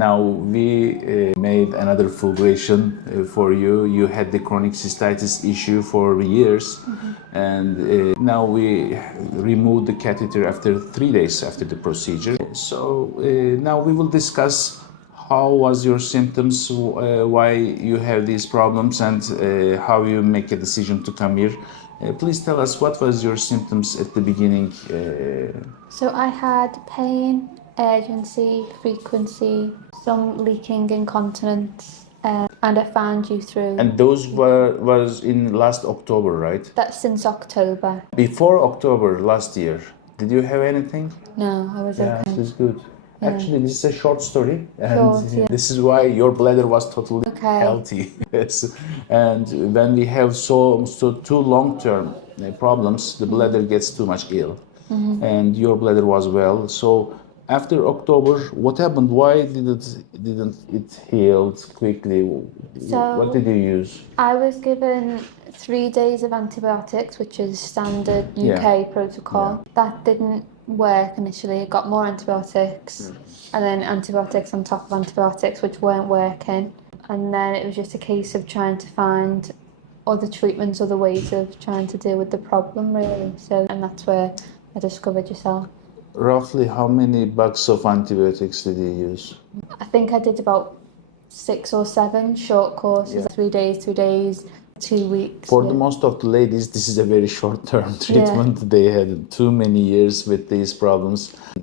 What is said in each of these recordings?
Now we made another fulguration for you. You had the chronic cystitis issue for years, and now we removed the catheter after 3 days after the procedure. So now we will discuss how was your symptoms, why you have these problems, and how you make a decision to come here. Please tell us what was your symptoms at the beginning. So I had pain, urgency, frequency, some leaking incontinence, and I found you through. And those was in last October, right? That's since October. Before October last year, did you have anything? No, I was okay. This is good. Actually, this is a short story, and Short, yeah. this is why your bladder was totally Okay. healthy. Yes. And when we have so two long-term problems, the bladder gets too much ill, and your bladder was well. So after October, what happened? Why didn't it heal quickly? So- what did you use? I was given 3 days of antibiotics, which is standard UK protocol. That didn't work initially. It got more antibiotics, and then antibiotics on top of antibiotics, which weren't working. And then it was just a case of trying to find other treatments, other ways of trying to deal with the problem, really. So, and that's where I discovered yourself. Roughly how many bucks of antibiotics did you use? I think I did about 6 or 7 short courses, 3 days, 2 days, 2 weeks. For the most of the ladies, this is a very short-term treatment. They had too many years with these problems.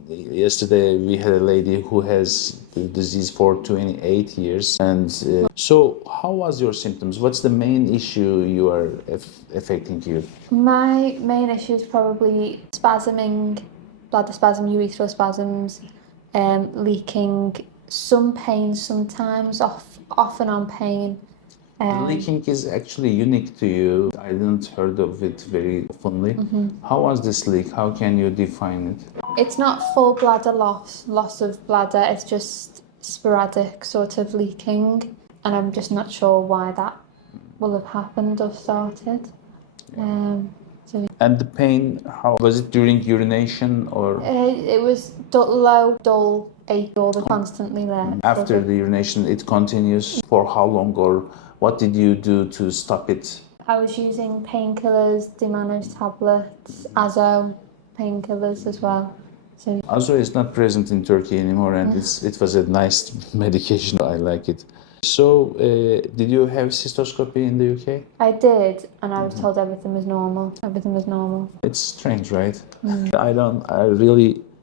Yesterday, we had a lady who has the disease for 28 years. And so how was your symptoms? What's the main issue you are affecting you? My main issue is probably spasming, bladder spasm, urethral spasms, leaking, some pain sometimes, off and on pain. Leaking is actually unique to you. I didn't heard of it very oftenly. How was this leak? How can you define it? It's not full bladder loss of bladder, it's just sporadic sort of leaking, and I'm just not sure why that will have happened or started. And the pain, how was it during urination or? It was low, dull, ache, all the constantly there. After the urination, it continues for how long, or what did you do to stop it? I was using painkillers, Dimanos tablets, Azo painkillers as well. So Azo is not present in Turkey anymore, and it was a nice medication. I like it. So, did you have cystoscopy in the UK? I did, and I was told everything was normal. Everything was normal. It's strange, right?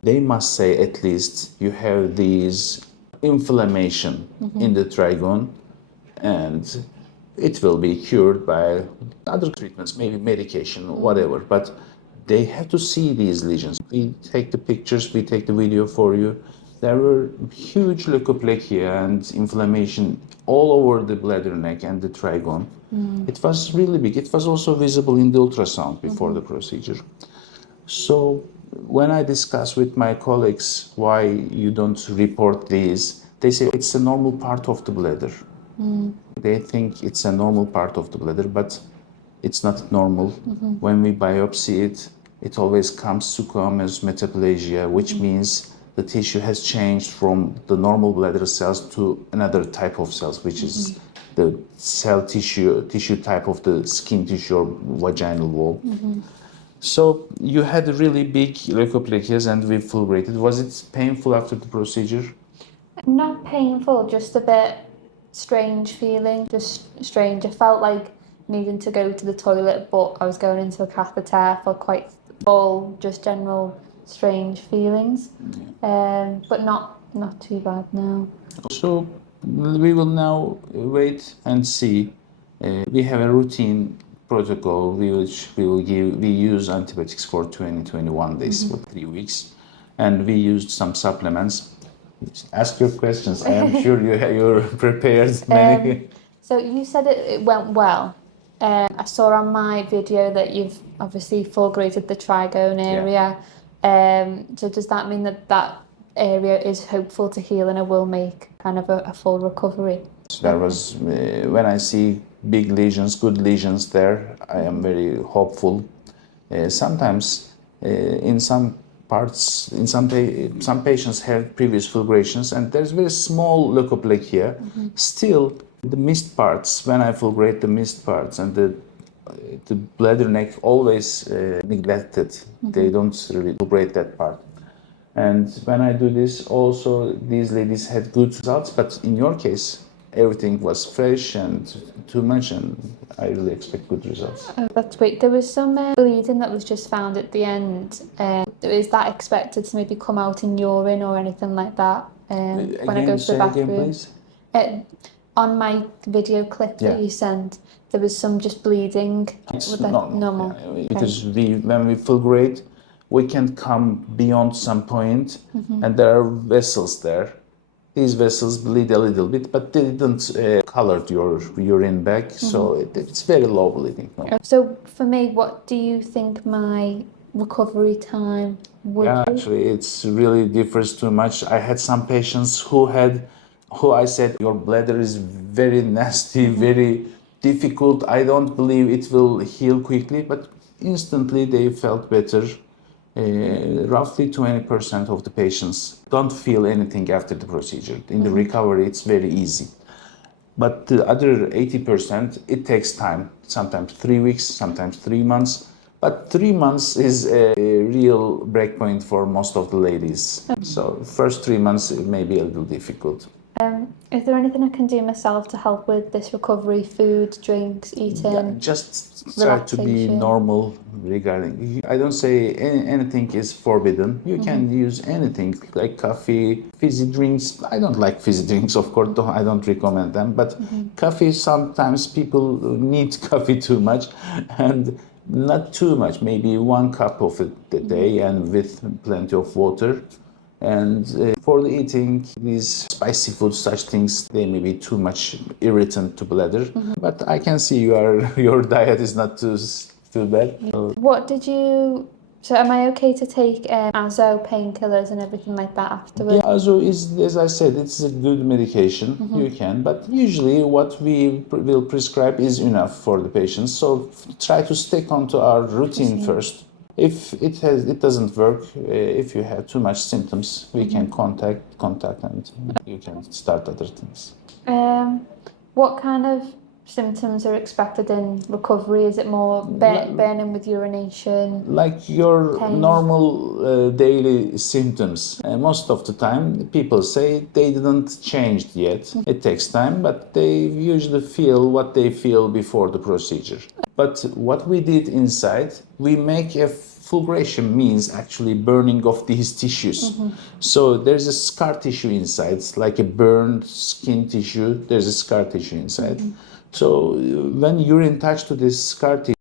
They must say at least you have these inflammation in the trigone, and it will be cured by other treatments, maybe medication, whatever. But they have to see these lesions. We take the pictures, we take the video for you. There were huge leukoplakia and inflammation all over the bladder neck and the trigone. It was really big. It was also visible in the ultrasound before the procedure. So when I discuss with my colleagues why you don't report these, they say it's a normal part of the bladder. They think it's a normal part of the bladder, but it's not normal. When we biopsy it, it always comes to come as metaplasia, which means the tissue has changed from the normal bladder cells to another type of cells, which is the cell tissue type of the skin tissue or vaginal wall. So you had really big leukoplakias and we fulgurated. Was it painful after the procedure? Not painful, just a bit strange feeling, just strange. I felt like needing to go to the toilet, but I was going into a catheter for quite full, just general strange feelings, but not too bad now. So we will now wait and see. We have a routine protocol which we use antibiotics for 21 days for 3 weeks, and we used some supplements. Ask your questions. I am sure you're prepared. Many. So you said it went well. I saw on my video that you've obviously fulgurated the trigone area. So does that mean that area is hopeful to heal and it will make kind of a full recovery? There was, when I see big lesions, good lesions there, I am very hopeful. Sometimes in some parts. In some patients have previous fulgurations, and there's very small leukoplakia. Still, the missed parts, when I fulgurate the missed parts, and the bladder neck always neglected. They don't really fulgurate that part. And when I do this, also these ladies had good results. But in your case, everything was fresh and too much, and I really expect good results. Oh, that's great. There was some bleeding that was just found at the end. Is that expected to maybe come out in urine or anything like that when I go to the bathroom? Again, please. On my video clip that you sent, there was some just bleeding. It's normal. Yeah, because when we fulgurate, we can come beyond some point, and there are vessels there. These vessels bleed a little bit, but they didn't color your urine bag, so it's very low bleeding. No. So for me, what do you think my recovery time would be? Actually, it's really differs too much. I had some patients who I said, your bladder is very nasty, very difficult. I don't believe it will heal quickly, but instantly they felt better. Roughly 20% of the patients don't feel anything after the procedure. In the recovery, it's very easy. But the other 80%, it takes time. Sometimes 3 weeks, sometimes 3 months. But 3 months is a real breakpoint for most of the ladies. So first 3 months, it may be a little difficult. Is there anything I can do myself to help with this recovery? Food, drinks, eating? Yeah, just try to be normal regarding. I don't say anything is forbidden. You can use anything like coffee, fizzy drinks. I don't like fizzy drinks, of course. I don't recommend them. But coffee, sometimes people need coffee too much, and not too much. Maybe 1 cup of it a day, and with plenty of water. And for the eating, these spicy foods, such things, they may be too much irritant to bladder. But I can see your diet is not too bad. What did you... So am I okay to take azo, painkillers and everything like that afterwards? Yeah, azo is, as I said, it's a good medication. You can, but usually what we will prescribe is enough for the patients. So try to stick onto our routine first. If it doesn't work, if you have too much symptoms, we can contact, and you can start other things. What kind of symptoms are expected in recovery? Is it more burning with urination? Like your pain? normal daily symptoms. Most of the time, people say they didn't change yet. It takes time, but they usually feel what they feel before the procedure. But what we did inside, we make a fulguration, means actually burning of these tissues. So there's a scar tissue inside, it's like a burned skin tissue. There's a scar tissue inside. So when urine touch to this scar tissue,